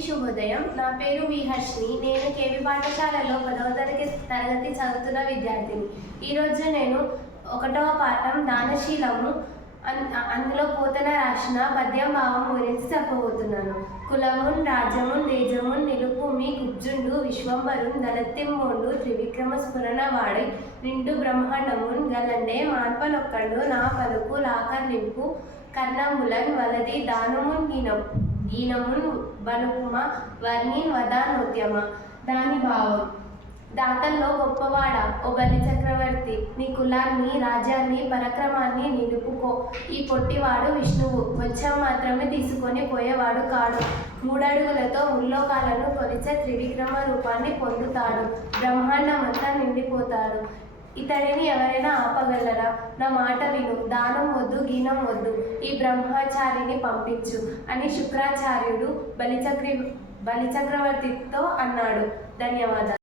శుభోదయం. నా పేరు విహర్షిని నేను కేవి పాఠశాలలో పదవ తరగతి తరగతి చదువుతున్న విద్యార్థిని. ఈరోజు నేను ఒకటవ పాఠం దానశీలము. అన్- అందులో పోతన రాసిన పద్యం భావం గురించి చెప్పబోతున్నాను. కులమున్ రాజ్యమున్ తేజమున్ నిలుపుమి కుబ్జుండు విశ్వంబరున్ దళత్తిమ్మోండు త్రివిక్రమ స్ఫురణ వాడి నిండు బ్రహ్మాండమున్ గలండే మాన్పనొక్కడు నా పలుకు లాకర్నింపు కర్ణములన్ వలది దానమున్ గీనం దీనమున్ బలుకుమ వర్ణిన్ వదా నృత్యమ దాని భావం. దాతల్లో గొప్పవాడ ఓ బలి చక్రవర్తి. నీ కులాన్ని రాజ్యాన్ని పరక్రమాన్ని నిలుపుకో. ఈ పొట్టివాడు విష్ణువు. వచ్చా మాత్రమే తీసుకొని పోయేవాడు కాడు. మూడడుగులతో ముల్లోకాలను కొలిచే త్రివిక్రమ రూపాన్ని పొందుతాడు. బ్రహ్మాండమంతా నిండిపోతాడు. ఇతడిని ఎవరైనా ఆపగలరా? నా మాట విను. దానం వద్దు గీనం వద్దు. ఈ బ్రహ్మచారిని పంపించు అని శుక్రాచార్యుడు బలిచక్రి బలిచక్రవర్తితో అన్నాడు. ధన్యవాదాలు.